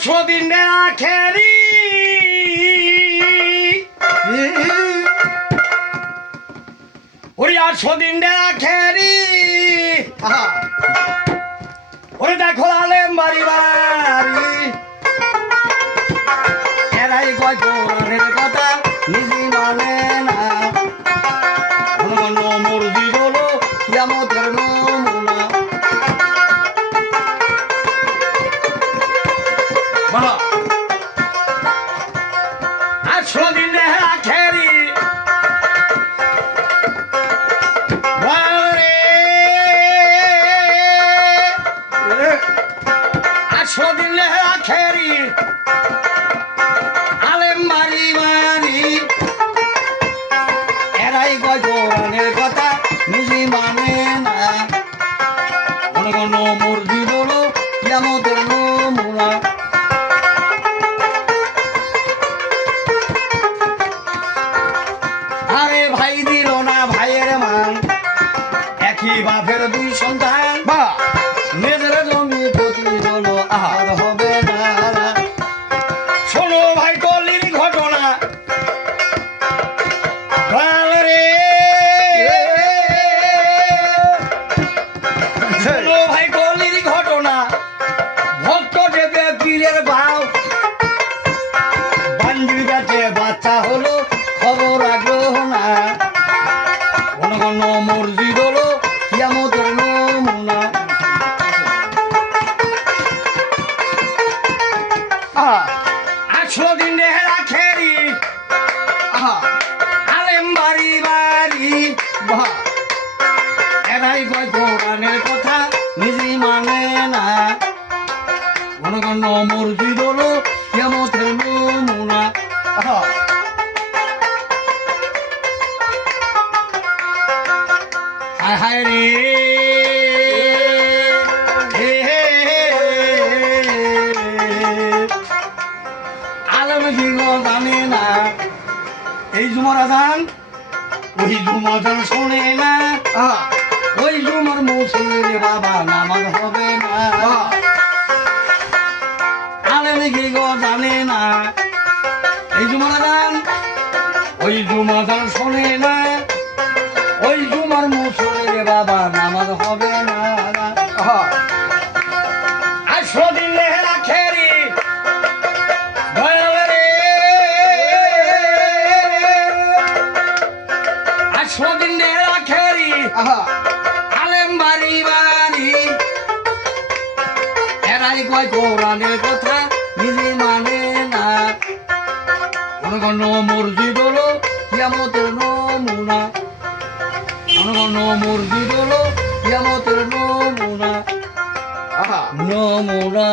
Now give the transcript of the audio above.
আটশো আখেরি ওরে আর ছদিন আখেরি ওরে দেখো আলেম বাড়ি। বাড়ি এরাই কয় দিন খেরি আলেম মারি মারি এরাই কোরআনের কথা নিজে মানে না। ঘন ঘন মুরগি বলো কিয়ামতের নমুনা। আরে ভাই দিল না ভাইয়ের মান। একই বাপের দুই সন্তান। বা নিজের জমি আর হবে না। শোনো ভাই কলির ঘটনা। বল রে। শোনো ভাই কলির ঘটনা। ভক্ত দেবে পীরের ভাও বান্দির কাছে বাচ্চা হলো, খবর আগ্রহ না। ঘন ঘন মসজিদ হলো কিয়ামতের কয় কোরআনের কথা নিজেই মানে না। ঘন ঘন মসজিদ হলো কেমতের নমুনা। হায় হায় রে। জানে না। এই জুমার আজান ওই জুমার শোনে না। ওই জুমার মৌসুমে বাবা নামাজ হবে না। বাহ আলেম কি গো জানে না। এই জুমার আজান ওই জুমার আজান শোনে না। ওই জুমার মৌসুমে বাবা নামাজ হবে না। আহা আটশো দিন লেহেরা খেরি দয়াল রে। আটশো দিন আহা আলেম বাড়ি বাড়ি এরাই কয় কোরআনের কথা নিজে মানে না। ঘন ঘন মসজিদ হলো কিয়ামতের নমুনা। ঘন ঘন মসজিদ হলো কিয়ামতের নমুনা। নমুনা।